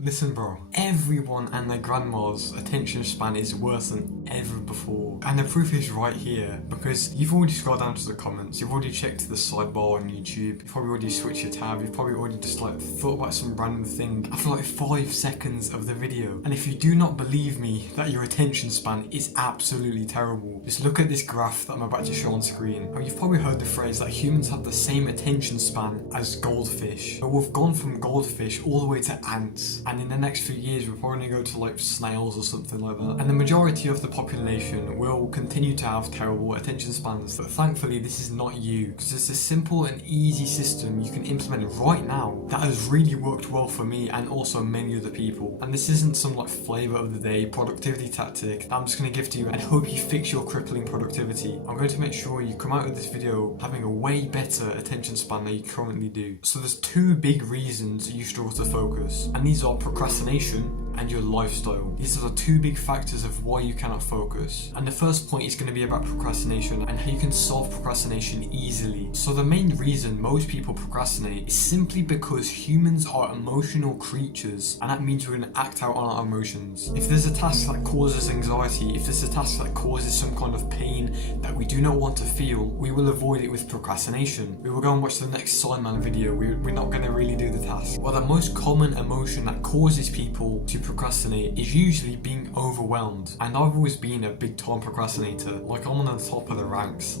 Listen bro, everyone and their grandma's attention span is worse than ever before. And the proof is right here, because you've already scrolled down to the comments, you've already checked the sidebar on YouTube, you've probably already switched your tab, you've probably already just thought about some random thing after 5 seconds of the video. And if you do not believe me that your attention span is absolutely terrible, just look at this graph that I'm about to show on screen. And you've probably heard the phrase that humans have the same attention span as goldfish. But we've gone from goldfish all the way to ants. And in the next few years we're probably going to go to snails or something like that. And the majority of the population will continue to have terrible attention spans. But thankfully this is not you, because it's a simple and easy system you can implement right now that has really worked well for me and also many other people. And this isn't some flavour of the day productivity tactic that I'm just going to give to you and hope you fix your crippling productivity. I'm going to make sure you come out of this video having a way better attention span than you currently do. So there's 2 big reasons you struggle to focus, and these are procrastination and your lifestyle. These are the 2 big factors of why you cannot focus. And the first point is going to be about procrastination and how you can solve procrastination easily. So the main reason most people procrastinate is simply because humans are emotional creatures, and that means we're going to act out on our emotions. If there's a task that causes anxiety, if there's a task that causes some kind of pain that we do not want to feel, we will avoid it with procrastination. We will go and watch the next Sideman video. We're not going to really do the task. Well, the most common emotion that causes people to procrastinate is usually being overwhelmed, and I've always been a big time procrastinator. I'm on the top of the ranks.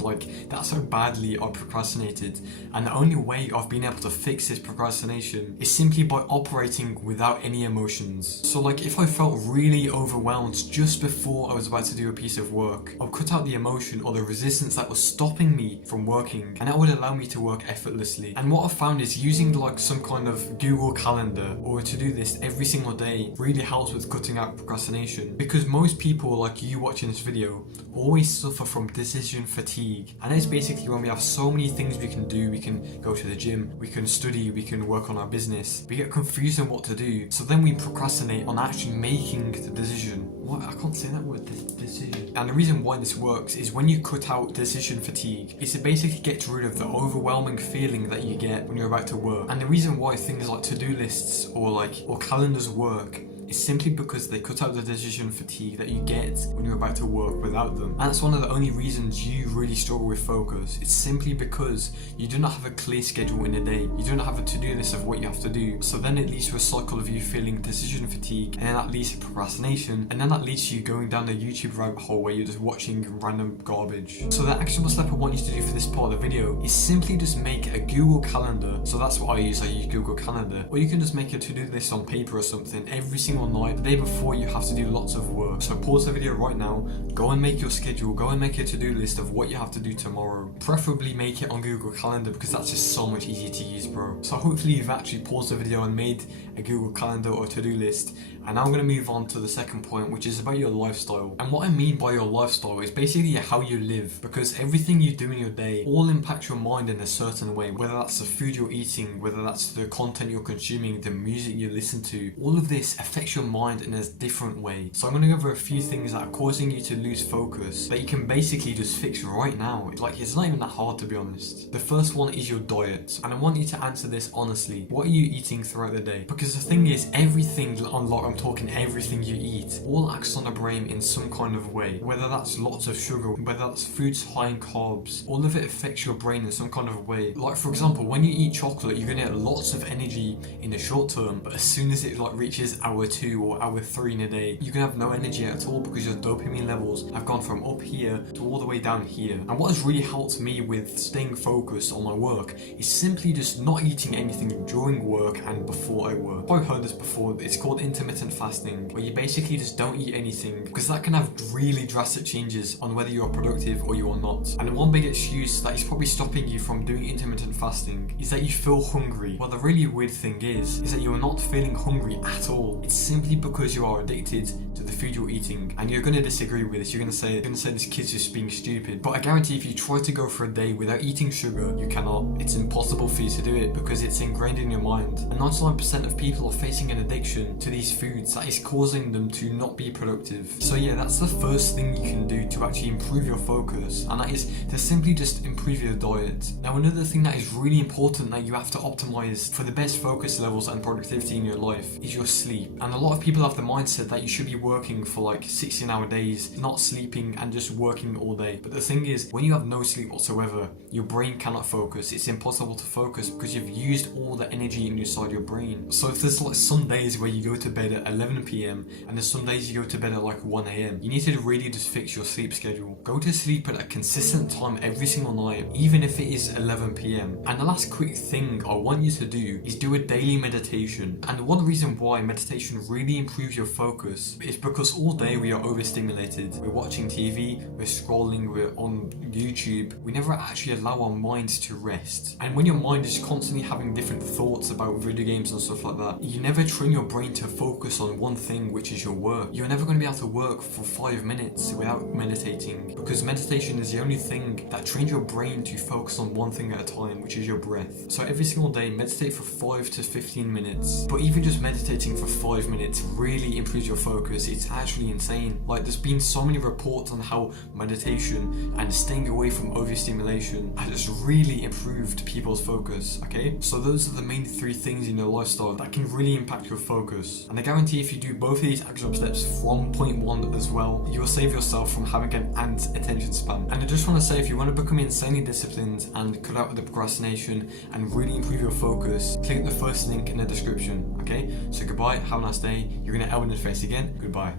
That's how badly I procrastinated, and the only way I've been able to fix this procrastination is simply by operating without any emotions. So if I felt really overwhelmed just before I was about to do a piece of work, I'll cut out the emotion or the resistance that was stopping me from working, and that would allow me to work effortlessly. And what I've found is using some kind of Google Calendar or a to-do list every single day really helps with cutting out procrastination, because most people like you watching this video always suffer from decision fatigue. And it's basically when we have so many things we can do. We can go to the gym, we can study, we can work on our business, we get confused on what to do, so then we procrastinate on actually making the decision. What? I can't say that word, decision. And the reason why this works is when you cut out decision fatigue, it's to basically get rid of the overwhelming feeling that you get when you're about to work. And the reason why things like to-do lists or calendars work is simply because they cut out the decision fatigue that you get when you're about to work without them. And that's one of the only reasons you really struggle with focus. It's simply because you do not have a clear schedule in a day. You do not have a to-do list of what you have to do. So then it leads to a cycle of you feeling decision fatigue, and then that leads to procrastination, and then that leads to you going down the YouTube rabbit hole where you're just watching random garbage. So the actionable step I want you to do for this part of the video is simply just make a Google Calendar. So that's what I use Google Calendar. Or you can just make a to-do list on paper or something every single night, the day before you have to do lots of work. So pause the video right now, go and make your schedule, go and make a to-do list of what you have to do tomorrow. Preferably make it on Google Calendar, because that's just so much easier to use, bro. So hopefully you've actually paused the video and made a Google Calendar or to-do list. And now I'm going to move on to the second point, which is about your lifestyle. And what I mean by your lifestyle is basically how you live, because everything you do in your day all impacts your mind in a certain way, whether that's the food you're eating, whether that's the content you're consuming, the music you listen to. All of this affects your mind in a different way. So I'm going to go over a few things that are causing you to lose focus that you can basically just fix right now. It's not even that hard, to be honest. The first one is your diet, and I want you to answer this honestly. What are you eating throughout the day? Because the thing is, everything I'm talking everything you eat all acts on the brain in some kind of way, whether that's lots of sugar, whether that's foods high in carbs. All of it affects your brain in some kind of way. For example, when you eat chocolate, you're gonna get lots of energy in the short term, but as soon as it reaches hour 2 or hour 3 in a day, you can have no energy at all, because your dopamine levels have gone from up here to all the way down here. And what has really helped me with staying focused on my work is simply just not eating anything during work and before I work. I've heard this before. It's called intermittent fasting, where you basically just don't eat anything, because that can have really drastic changes on whether you're productive or you are not. And one big excuse that is probably stopping you from doing intermittent fasting is that you feel hungry. Well, the really weird thing is that you're not feeling hungry at all. It's simply because you are addicted to the food you're eating. And you're going to disagree with this. You're going to say this kid's just being stupid. But I guarantee if you try to go for a day without eating sugar, you cannot. It's impossible for you to do it because it's ingrained in your mind. And 99% of people are facing an addiction to these foods that is causing them to not be productive. So yeah, that's the first thing you can do to actually improve your focus, and that is to simply just improve your diet. Now, another thing that is really important that you have to optimize for the best focus levels and productivity in your life is your sleep. And a lot of people have the mindset that you should be working for like 16-hour days, not sleeping and just working all day. But the thing is, when you have no sleep whatsoever, your brain cannot focus. It's impossible to focus because you've used all the energy inside your brain. So if there's like some days where you go to bed at 11 p.m. and there's some days you go to bed at like 1 a.m, you need to really just fix your sleep schedule. Go to sleep at a consistent time every single night, even if it is 11 p.m. And the last quick thing I want you to do is do a daily meditation. And one reason why meditation really improves your focus is because all day we are overstimulated. We're watching TV, we're scrolling, we're on YouTube. We never actually allow our minds to rest. And when your mind is constantly having different thoughts about video games and stuff like that, you never train your brain to focus on one thing, which is your work. You're never going to be able to work for 5 minutes without meditating, because meditation is the only thing that trains your brain to focus on one thing at a time, which is your breath. So every single day, meditate for 5 to 15 minutes. But even just meditating for 5 minutes really improves your focus. It's actually insane. Like, there's been so many reports on how meditation and staying away from overstimulation has really improved people's focus, okay? So those are the main 3 things in your lifestyle that can really impact your focus. And I guarantee if you do both of these action steps from point 1 as well, you will save yourself from having an ant attention span. And I just want to say, if you want to become insanely disciplined and cut out the procrastination and really improve your focus, click the first link in the description, okay? So goodbye, have a nice day. You're going to elbow in the face again. Goodbye.